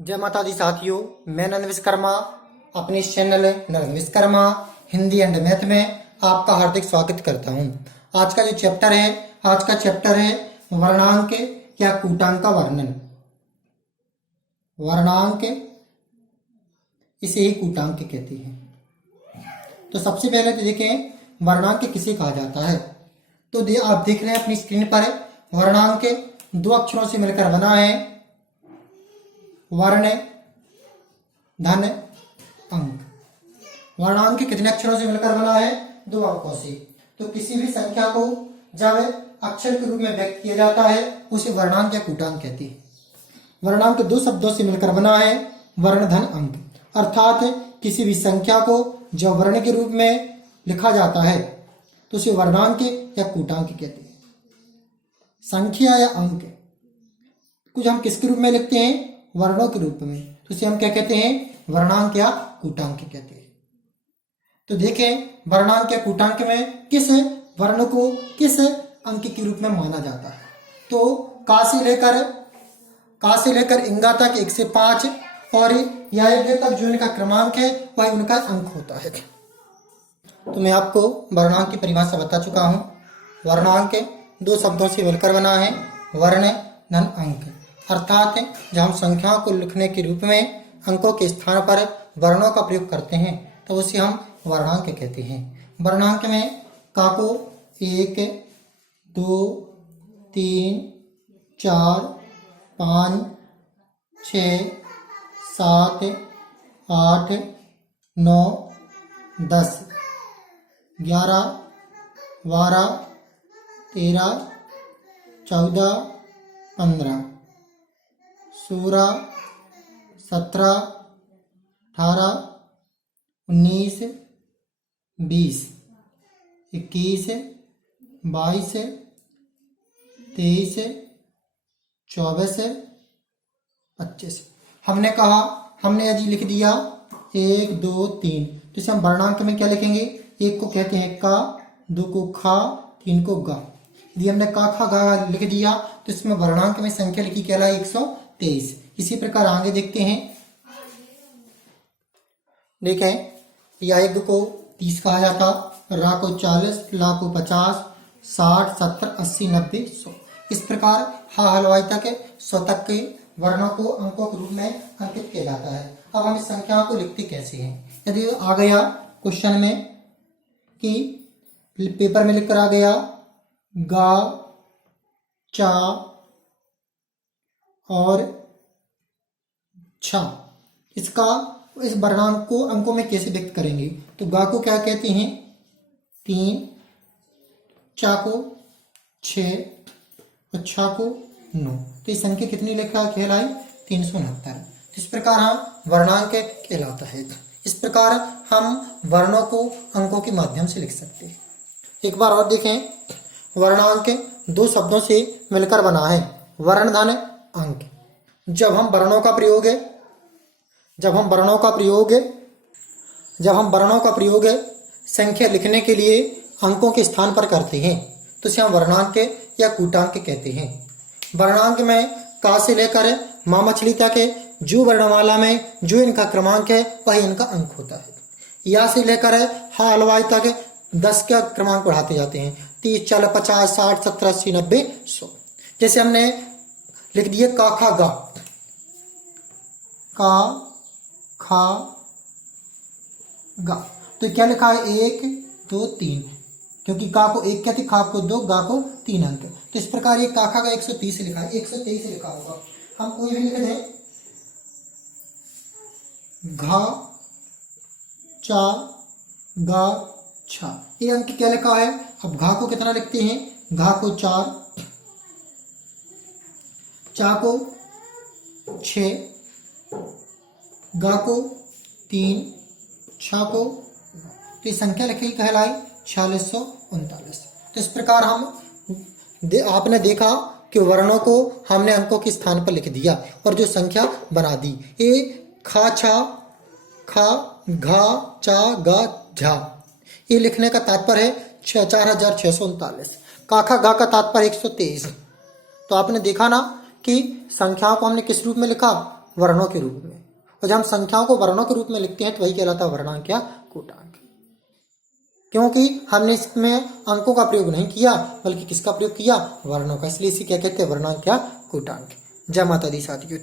जय माता दी साथियों, मैं नंद विश्वकर्मा अपने इस channel Nand Vishwakarma Hindi and math में आपका हार्दिक स्वागत करता हूं। आज का चैप्टर है वर्णांक या कूटांक का वर्णन। वर्णांक इसे ही कूटांक कहते हैं। तो सबसे पहले तो देखें वर्णांक किसे कहा जाता है। तो आप देख रहे हैं अपनी स्क्रीन पर वर्णांक दो अक्षरों से मिलकर बना है, वर्ण धन अंक। वर्णांक कितने अक्षरों से मिलकर बना है? दो अंकों से। तो किसी भी संख्या को जब अक्षर के रूप में व्यक्त किया जाता है उसे वर्णांक या कूटांक कहते हैं। वर्णांक दो शब्दों से मिलकर बना है, वर्ण धन अंक। अर्थात किसी भी संख्या को जब वर्ण के रूप में लिखा जाता है तो उसे वर्णांक या कूटांक कहते हैं। संख्या या अंक कुछ हम किसके रूप में लिखते हैं? वर्णों के रूप में, तो इसे हम क्या कहते हैं? वर्णांक या कूटांक कहते हैं। तो देखें वर्णांक या कूटांक में किस वर्ण को किस अंक के रूप में माना जाता है। तो का से लेकर इंगा तक 1 से 5 और या तक जो इनका क्रमांक है वह उनका अंक होता है। तो मैं आपको वर्णांक की परिभाषा बता चुका हूँ। वर्णांक दो शब्दों से मिलकर बना है, वर्ण धन अंक। अर्थात जब हम संख्याओं को लिखने के रूप में अंकों के स्थान पर वर्णों का प्रयोग करते हैं तो उसे हम वर्णांक कहते हैं। वर्णांक में का को 1 2 3 4 5 6 7 8 9 10 11 12 13 14 15 16 17 18 19 20 21 22 23 24 25। हमने यदि लिख दिया 1 2 3 तो इसे हम वर्णांक में क्या लिखेंगे? 1 को कहते हैं का, 2 को खा, 3 को गा। यदि हमने का खा गा लिख दिया तो इसमें वर्णांक में संख्या लिखी कहलाई 123। इसी प्रकार आगे देखते हैं। देखें यह को 30 कहा जाता, रा को 40, ला को 50, 60 70 80 90 100। इस प्रकार हा हलवाई तक 100 तक के वर्णों को अंकों के रूप में अंकित किया जाता है। अब हम इस संख्याओं को लिखते कैसे हैं? यदि आ गया क्वेश्चन में कि पेपर में लिखकर आ गया गा चा और छा, इस वर्णांक को अंकों में कैसे व्यक्त करेंगे? तो गा को क्या कहते हैं? 3, चा को 6 और छा को 9। तो इस संख्या कितनी लिखा कहलाई? 369। इस प्रकार हम वर्णांक कहलाता है। इस प्रकार हम वर्णों को अंकों के माध्यम से लिख सकते हैं। एक बार और देखें, वर्णांक दो शब्दों से मिलकर बना है, वर्ण धन अंक। जब हम वर्णों का प्रयोग संख्या लिखने के लिए अंकों के स्थान पर करते हैं तो इसे हम वर्णांक या कूटांक कहते हैं। वर्णांक में का से लेकर माँ मछली तक जो वर्णमाला में जो इनका क्रमांक है वही इनका अंक होता है। या से लेकर हा हलवाई तक 10 का क्रमांक बढ़ाते जाते हैं, 30 40 50 60 70 80 90 100। जैसे हमने लिख दिए का खा गा, का खा गा, तो क्या लिखा है? 1 2 3, क्योंकि का को 1 कहते, खा को 2, गा को 3 अंक। तो इस प्रकार ये का खा गा 130 लिखा है, 123 लिखा होगा। हम कोई भी लिख दें, घा चा गा छा, ये अंक क्या लिखा है? अब घा को कितना लिखते हैं? घा को 4, चा को 6, गा को 3, छा को, तो ये संख्या लिखी कहलाई 4639। तो इस प्रकार आपने देखा कि वर्णों को हमने अंकों के स्थान पर लिख दिया और जो संख्या बना दी। ये खा छा खा घा चा गा झा, ये लिखने का तात्पर्य है 4639। का खा गा का तात्पर्य 123। तो आपने देखा ना कि संख्याओं को हमने किस रूप में लिखा? वर्णों के रूप में, और जब हम संख्याओं को वर्णों के रूप में लिखते हैं तो वही कहलाता है वर्णांक या कूटांक। क्योंकि हमने इसमें अंकों का प्रयोग नहीं किया बल्कि किसका प्रयोग किया, वर्णों का, इसलिए इसे क्या कहते हैं, वर्णांक या कूटांक। जय माता दी साथियों।